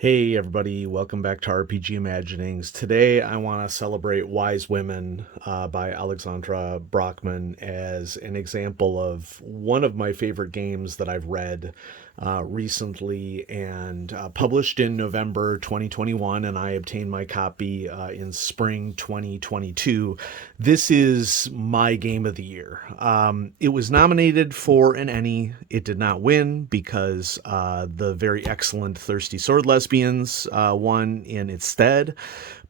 Hey everybody, welcome back to RPG Imaginings. Today I want to celebrate Wise Women by Alexandra Brockman as an example of one of my favorite games that I've read recently and published in November 2021, and I obtained my copy in spring 2022. This is my game of the year. It was nominated for an Emmy. It did not win because the very excellent Thirsty Sword Lesbians won in its stead.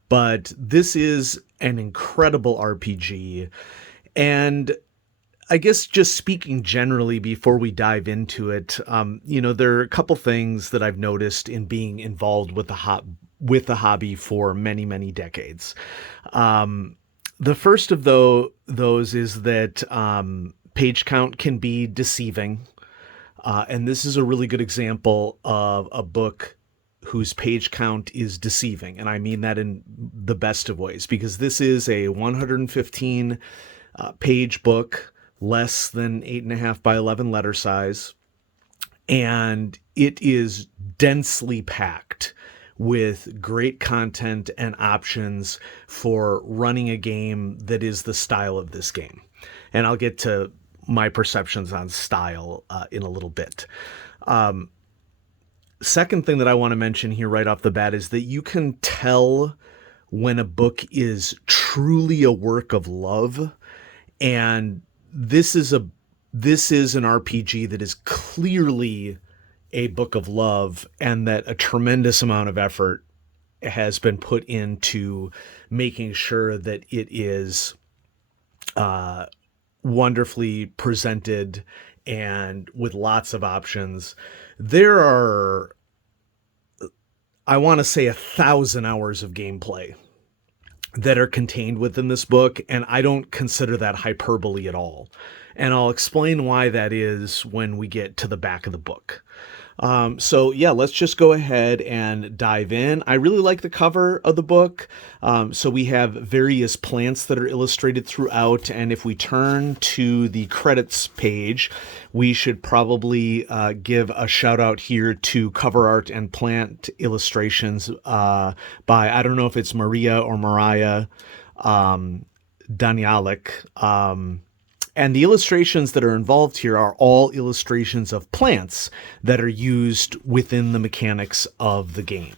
But this is an incredible RPG. And I guess just speaking generally before we dive into it, there are a couple things that I've noticed in being involved with the hobby for many, many decades. The first of those is that page count can be deceiving. And this is a really good example of a book whose page count is deceiving. And I mean that in the best of ways, because this is a 115 page book, less than 8.5 by 11 letter size. And it is densely packed with great content and options for running a game that is the style of this game. And I'll get to my perceptions on style in a little bit. Second thing that I want to mention here right off the bat is that you can tell when a book is truly a work of love, and this is an RPG that is clearly a book of love, and that a tremendous amount of effort has been put into making sure that it is wonderfully presented and with lots of options. There are, I want to say, 1,000 hours of gameplay that are contained within this book, and I don't consider that hyperbole at all. And I'll explain why that is when we get to the back of the book. So let's just go ahead and dive in. I really like the cover of the book. So we have various plants that are illustrated throughout. And if we turn to the credits page, we should probably give a shout out here to cover art and plant illustrations by, I don't know if it's Maria or Mariah Danialik. And the illustrations that are involved here are all illustrations of plants that are used within the mechanics of the game.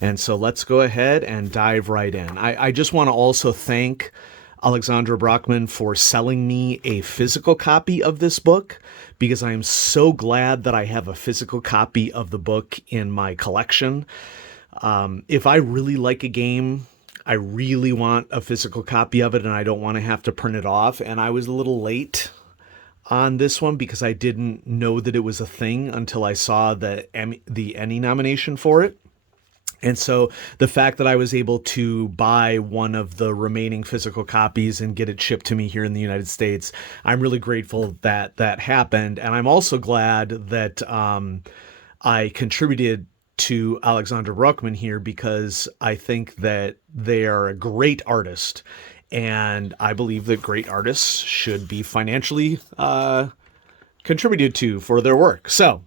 And so let's go ahead and dive right in. I just want to also thank Alexandra Brockman for selling me a physical copy of this book, because I am so glad that I have a physical copy of the book in my collection. If I really like a game, I really want a physical copy of it, and I don't want to have to print it off. And I was a little late on this one because I didn't know that it was a thing until I saw the Emmy nomination for it. And so the fact that I was able to buy one of the remaining physical copies and get it shipped to me here in the United States, I'm really grateful that that happened. And I'm also glad that I contributed to Alexandra Brockman here, because I think that they are a great artist, and I believe that great artists should be financially contributed to for their work. So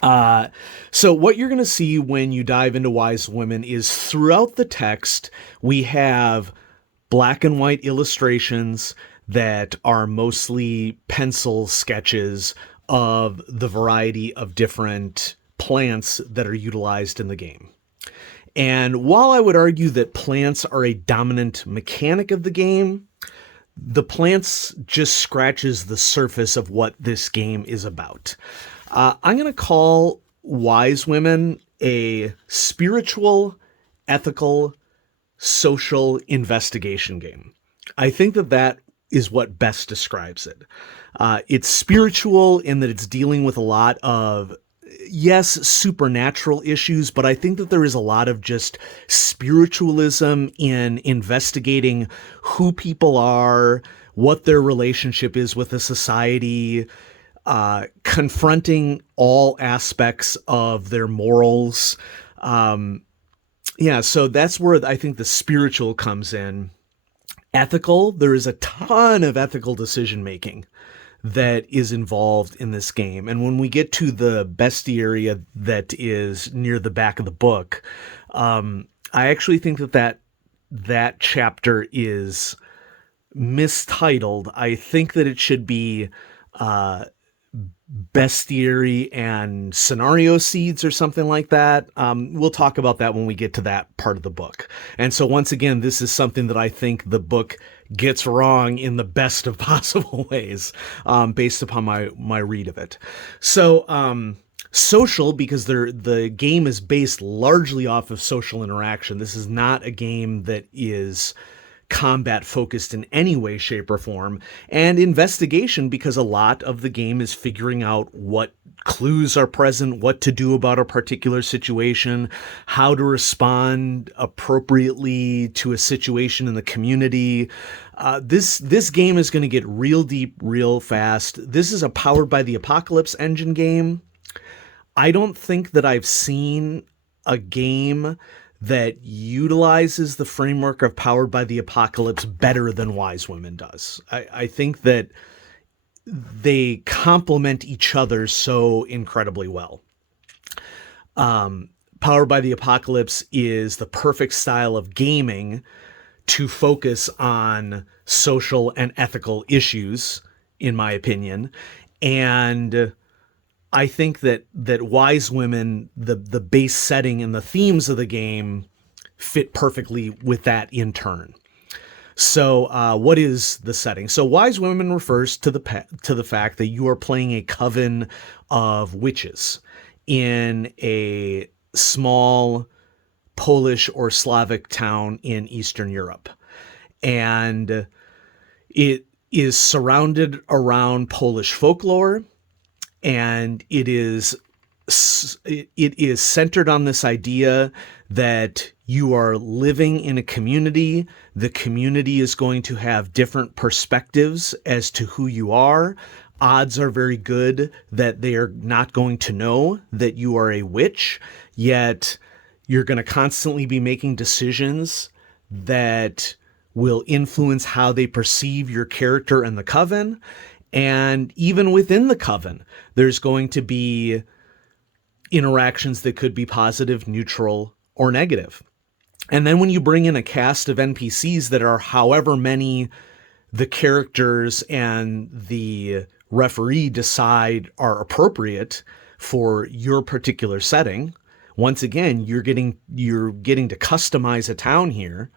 what you're going to see when you dive into Wise Women is throughout the text, we have black and white illustrations that are mostly pencil sketches of the variety of different plants that are utilized in the game. And while I would argue that plants are a dominant mechanic of the game, the plants just scratches the surface of what this game is about. I'm going to call Wise Women a spiritual, ethical, social investigation game. I think that that is what best describes it. It's spiritual in that it's dealing with a lot of, yes, supernatural issues, but I think that there is a lot of just spiritualism in investigating who people are, what their relationship is with the society, confronting all aspects of their morals. So that's where I think the spiritual comes in. Ethical, there is a ton of ethical decision making that is involved in this game. And when we get to the bestiary that is near the back of the book, I actually think that chapter is mistitled. I think that it should be bestiary and scenario seeds or something like that. We'll talk about that when we get to that part of the book. And so once again, this is something that I think the book gets wrong in the best of possible ways, based upon my read of it. So, social, because the game is based largely off of social interaction. This is not a game that is combat focused in any way, shape, or form. And investigation, because a lot of the game is figuring out what clues are present, what to do about a particular situation, how to respond appropriately to a situation in the community. This game is going to get real deep real fast. This is a Powered by the Apocalypse engine game. I don't think that I've seen a game that utilizes the framework of Powered by the Apocalypse better than Wise Women does. I think that they complement each other so incredibly well. Powered by the Apocalypse is the perfect style of gaming to focus on social and ethical issues, in my opinion. And I think that Wise Women, the base setting and the themes of the game fit perfectly with that in turn. So what is the setting? So Wise Women refers to the fact that you are playing a coven of witches in a small Polish or Slavic town in Eastern Europe. And it is surrounded around Polish folklore. And it is centered on this idea that you are living in a community. The community is going to have different perspectives as to who you are. Odds are very good that they are not going to know that you are a witch, yet you're going to constantly be making decisions that will influence how they perceive your character and the coven. And even within the coven, there's going to be interactions that could be positive, neutral, or negative. And then when you bring in a cast of NPCs that are however many the characters and the referee decide are appropriate for your particular setting, once again, you're getting to customize a town here.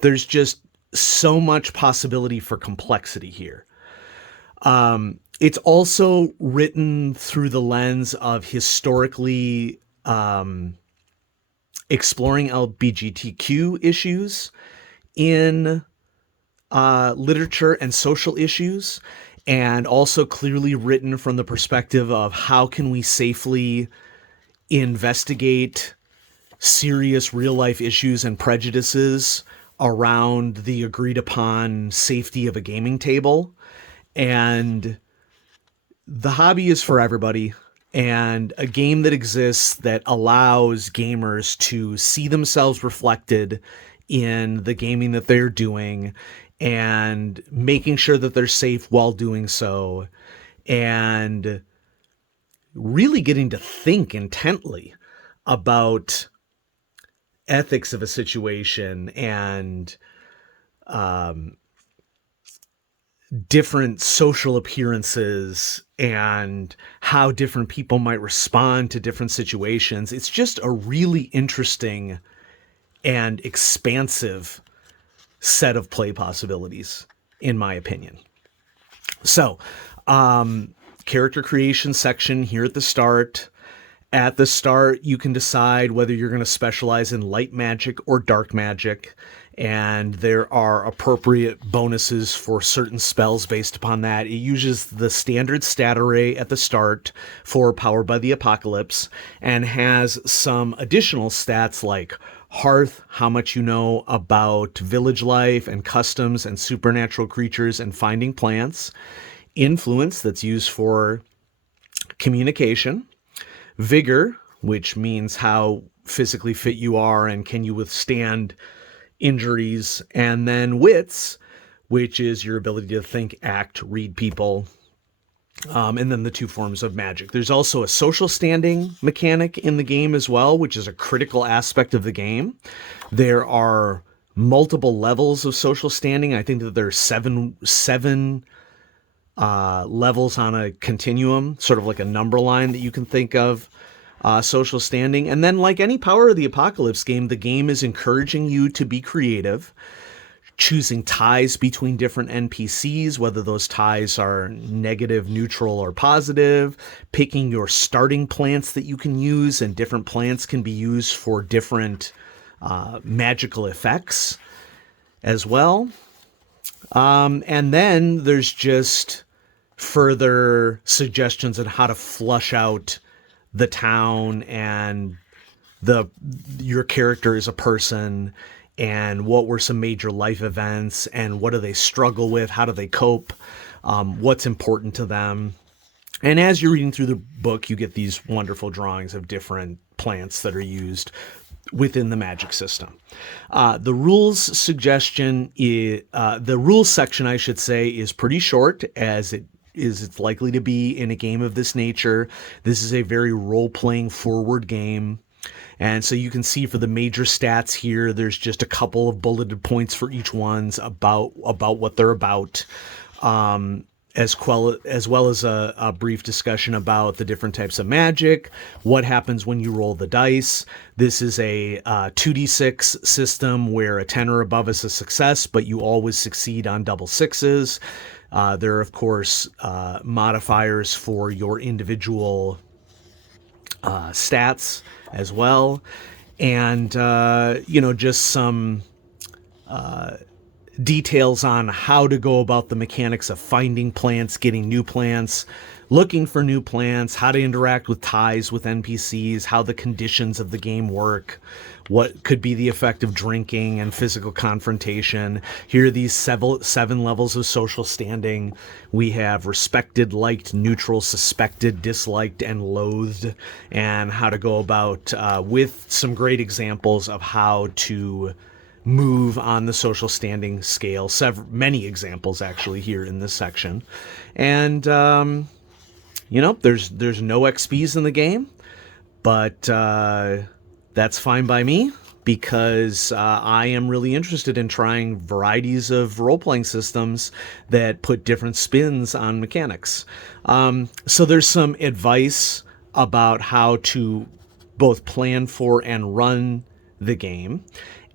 There's just so much possibility for complexity here. It's also written through the lens of historically exploring LGBTQ issues in literature and social issues, and also clearly written from the perspective of how can we safely investigate serious real-life issues and prejudices around the agreed upon safety of a gaming table. And the hobby is for everybody, and a game that exists that allows gamers to see themselves reflected in the gaming that they're doing and making sure that they're safe while doing so, and really getting to think intently about ethics of a situation and different social appearances and how different people might respond to different situations. It's just a really interesting and expansive set of play possibilities, in my opinion. So, character creation section here at the start. At the start, you can decide whether you're going to specialize in light magic or dark magic, and there are appropriate bonuses for certain spells based upon that. It uses the standard stat array at the start for Powered by the Apocalypse, and has some additional stats like Hearth, how much you know about village life and customs and supernatural creatures and finding plants. Influence, that's used for communication. Vigor, which means how physically fit you are and can you withstand injuries. And then wits, which is your ability to think, act, read people, and then the 2 forms of magic. There's also a social standing mechanic in the game as well, which is a critical aspect of the game. There are multiple levels of social standing. I think that there's seven levels on a continuum, sort of like a number line that you can think of. Social standing. And then, like any Power of the Apocalypse game, the game is encouraging you to be creative, choosing ties between different NPCs, whether those ties are negative, neutral, or positive, picking your starting plants that you can use, and different plants can be used for different magical effects as well. And then there's just further suggestions on how to flush out the town and your character as a person, and what were some major life events, and what do they struggle with, how do they cope, what's important to them. And as you're reading through the book, you get these wonderful drawings of different plants that are used within the magic system. The rules section, I should say, is pretty short, as it's likely to be in a game of this nature. This is a very role-playing forward game. And so you can see for the major stats here, there's just a couple of bulleted points for each one's about what they're about, as well as a brief discussion about the different types of magic, what happens when you roll the dice. This is a 2d6 system where a 10 or above is a success, but you always succeed on double sixes. There are, of course, modifiers for your individual stats as well. And, just some details on how to go about the mechanics of finding plants, getting new plants, looking for new plants, how to interact with ties with NPCs, how the conditions of the game work, what could be the effect of drinking and physical confrontation. Here are these seven levels of social standing. We have respected, liked, neutral, suspected, disliked, and loathed, and how to go about with some great examples of how to move on the social standing scale. Many examples actually here in this section. And there's no XPs in the game, but that's fine by me, because I am really interested in trying varieties of role-playing systems that put different spins on mechanics. So there's some advice about how to both plan for and run the game.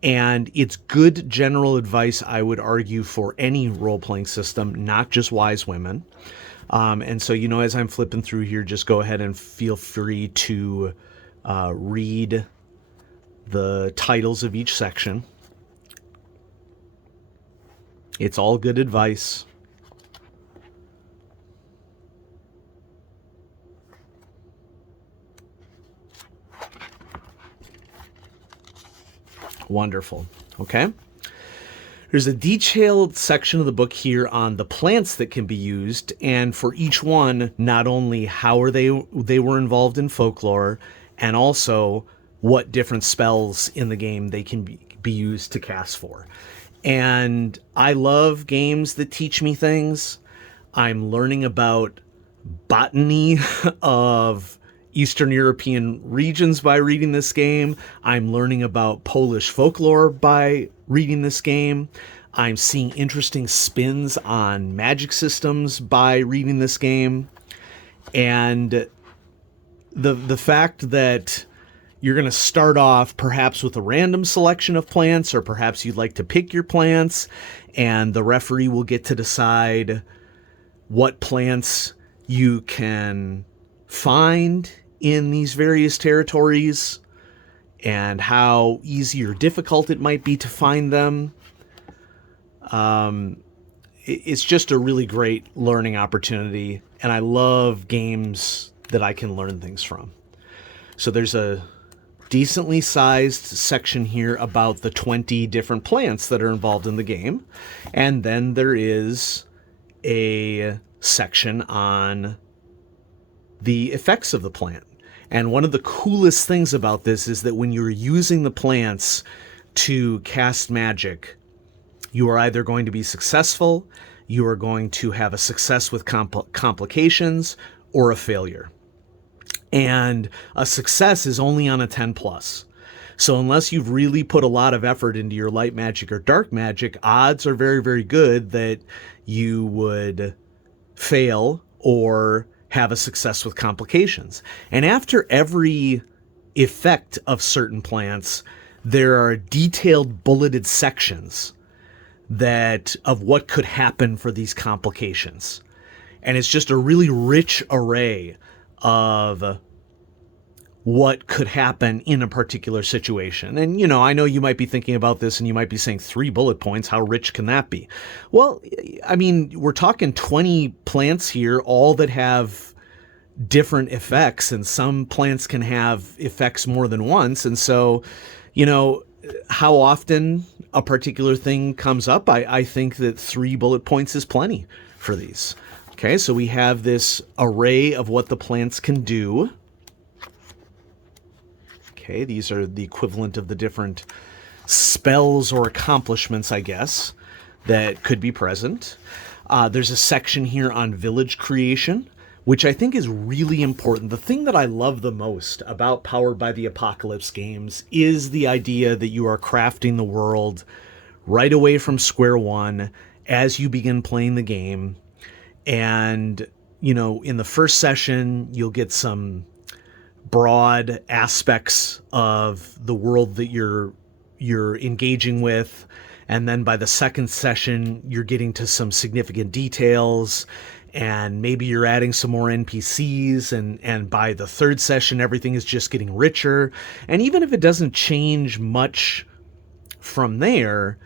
And it's good general advice, I would argue, for any role-playing system, not just Wise Women. And so, as I'm flipping through here, just go ahead and feel free to read the titles of each section. It's all good advice. Wonderful. Okay. There's a detailed section of the book here on the plants that can be used, and for each one, not only how they were involved in folklore, and also what different spells in the game they can be used to cast for. And I love games that teach me things. I'm learning about botany of Eastern European regions by reading this game. I'm learning about Polish folklore by reading this game. I'm seeing interesting spins on magic systems by reading this game. And the fact that you're going to start off perhaps with a random selection of plants, or perhaps you'd like to pick your plants, and the referee will get to decide what plants you can find in these various territories and how easy or difficult it might be to find them. It's just a really great learning opportunity, and I love games that I can learn things from. So there's a decently sized section here about the 20 different plants that are involved in the game, and then there is a section on the effects of the plant. And one of the coolest things about this is that when you're using the plants to cast magic, You are either going to be successful, you are going to have a success with complications, or a failure. And a success is only on a 10 plus. So unless you've really put a lot of effort into your light magic or dark magic, odds are very, very good that you would fail or have a success with complications. And after every effect of certain plants, there are detailed bulleted sections that of what could happen for these complications. And it's just a really rich array of what could happen in a particular situation. And, you know, I know you might be thinking about this and you might be saying 3 bullet points. How rich can that be? Well, I mean, we're talking 20 plants here, all that have different effects, and some plants can have effects more than once. And so, you know, how often a particular thing comes up, I think that 3 bullet points is plenty for these. Okay, so we have this array of what the plants can do. Okay, these are the equivalent of the different spells or accomplishments, I guess, that could be present. There's a section here on village creation, which I think is really important. The thing that I love the most about Powered by the Apocalypse games is the idea that you are crafting the world right away from square one as you begin playing the game. And, you know, in the first session, you'll get some broad aspects of the world that you're engaging with, and then by the second session you're getting to some significant details, and maybe you're adding some more NPCs, and by the third session everything is just getting richer. And even if it doesn't change much from there,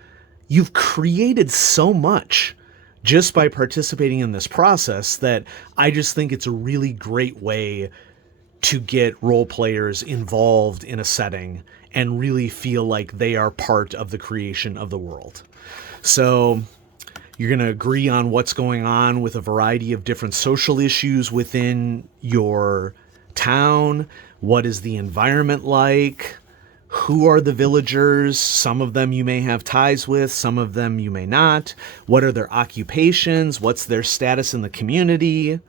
you've created so much just by participating in this process that I just think it's a really great way to get role players involved in a setting and really feel like they are part of the creation of the world. So you're going to agree on what's going on with a variety of different social issues within your town. What is the environment like? Who are the villagers? Some of them you may have ties with, some of them you may not. What are their occupations? What's their status in the community?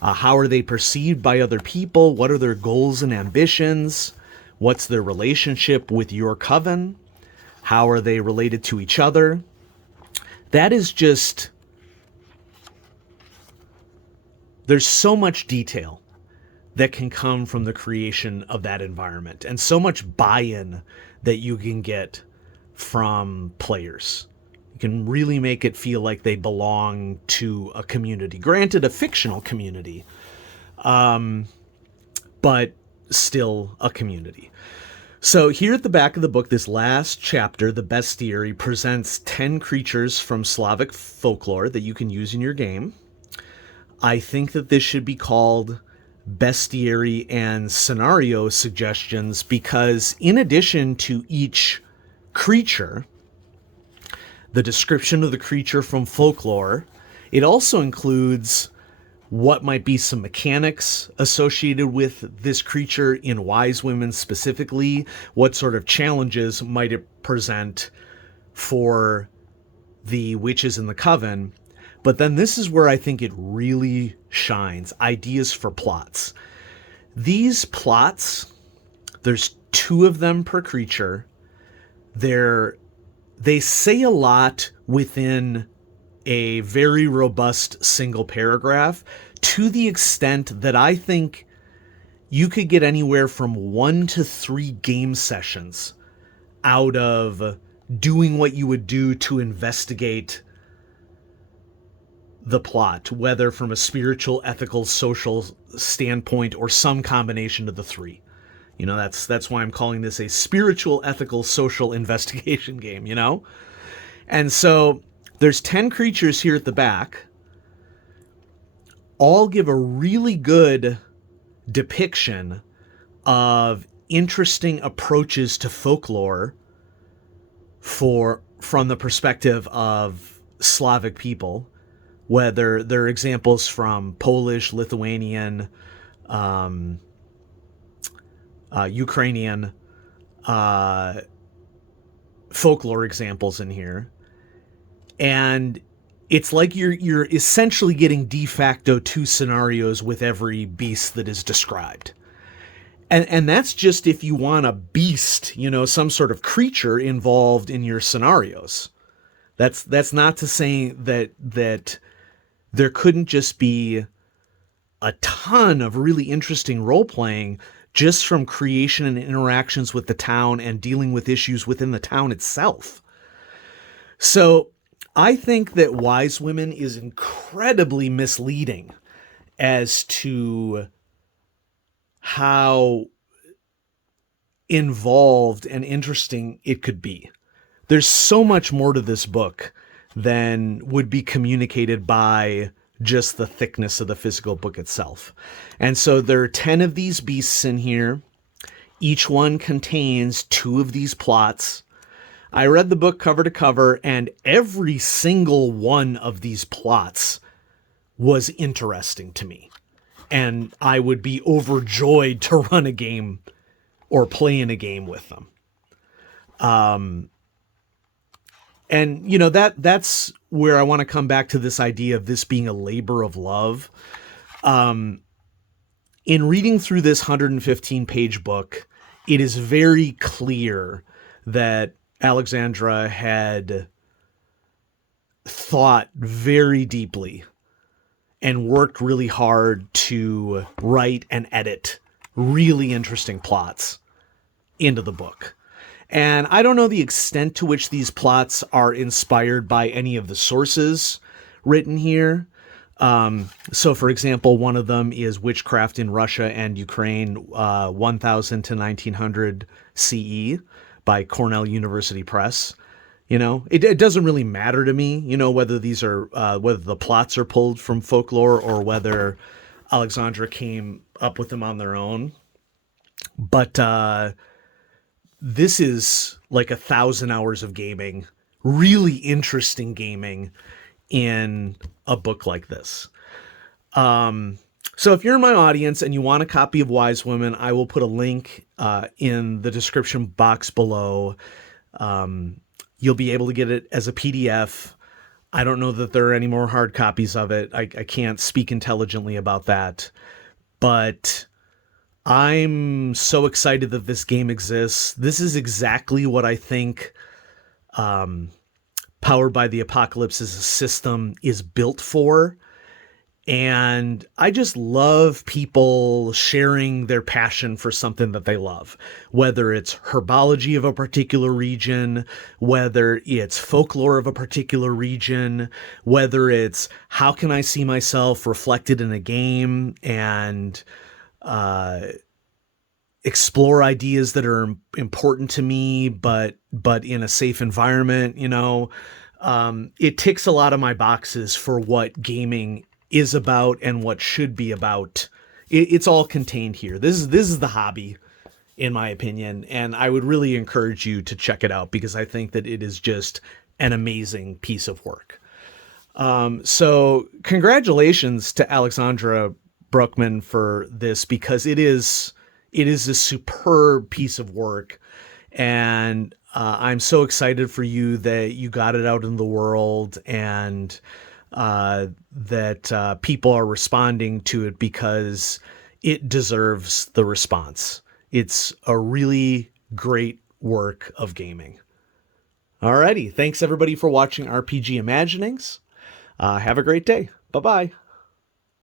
How are they perceived by other people? What are their goals and ambitions? What's their relationship with your coven? How are they related to each other? That is just... there's so much detail that can come from the creation of that environment, and so much buy-in that you can get from players. You can really make it feel like they belong to a community. Granted, a fictional community, but still a community. So here at the back of the book, this last chapter, the Bestiary, presents 10 creatures from Slavic folklore that you can use in your game. I think that this should be called Bestiary and Scenario Suggestions, because in addition to each creature, the description of the creature from folklore, it also includes what might be some mechanics associated with this creature in Wise Women specifically, what sort of challenges might it present for the witches in the coven. But then this is where I think it really shines, ideas for plots. These plots, there's 2 of them per creature. They say a lot within a very robust single paragraph, to the extent that I think you could get anywhere from 1 to 3 game sessions out of doing what you would do to investigate the plot, whether from a spiritual, ethical, social standpoint, or some combination of the 3. You know, that's why I'm calling this a spiritual, ethical, social investigation game, you know? And so there's 10 creatures here at the back. All give a really good depiction of interesting approaches to folklore from the perspective of Slavic people, whether they're examples from Polish, Lithuanian, Ukrainian folklore examples in here. And it's like you're essentially getting de facto two scenarios with every beast that is described. And that's just if you want a beast, some sort of creature involved in your scenarios. That's not to say that there couldn't just be a ton of really interesting role playing just from creation and interactions with the town and dealing with issues within the town itself. So I think that Wise Women is incredibly misleading as to how involved and interesting it could be. There's so much more to this book than would be communicated by just the thickness of the physical book itself. And so there are 10 of these beasts in here. Each one contains 2 of these plots. I read the book cover to cover, and every single one of these plots was interesting to me. And I would be overjoyed to run a game or play in a game with them. And that's where I want to come back to this idea of this being a labor of love. In reading through this 115-page book, it is very clear that Alexandra had thought very deeply and worked really hard to write and edit really interesting plots into the book. And I don't know the extent to which these plots are inspired by any of the sources written here. So, for example, one of them is Witchcraft in Russia and Ukraine, 1000 to 1900 CE by Cornell University Press. It doesn't really matter to me, whether these are, whether the plots are pulled from folklore or whether Alexandra came up with them on their own. But, this is like 1,000 hours of gaming, really interesting gaming in a book like this. So if you're in my audience and you want a copy of Wise Women, I will put a link in the description box below. You'll be able to get it as a PDF. I don't know that there are any more hard copies of it. I can't speak intelligently about that. But I'm so excited that this game exists. This is exactly what I think Powered by the Apocalypse as a system is built for. And I just love people sharing their passion for something that they love, whether it's herbology of a particular region, whether it's folklore of a particular region, whether it's how can I see myself reflected in a game and explore ideas that are important to me, but in a safe environment. It ticks a lot of my boxes for what gaming is about and what should be about. It's all contained here. This is the hobby, in my opinion, and I would really encourage you to check it out because I think that it is just an amazing piece of work. So congratulations to Alexandra Bruckman for this, because it is a superb piece of work, and I'm so excited for you that you got it out in the world and that people are responding to it, because it deserves the response. It's a really great work of gaming. Alrighty, thanks everybody for watching RPG Imaginings. Have a great day. Bye-bye.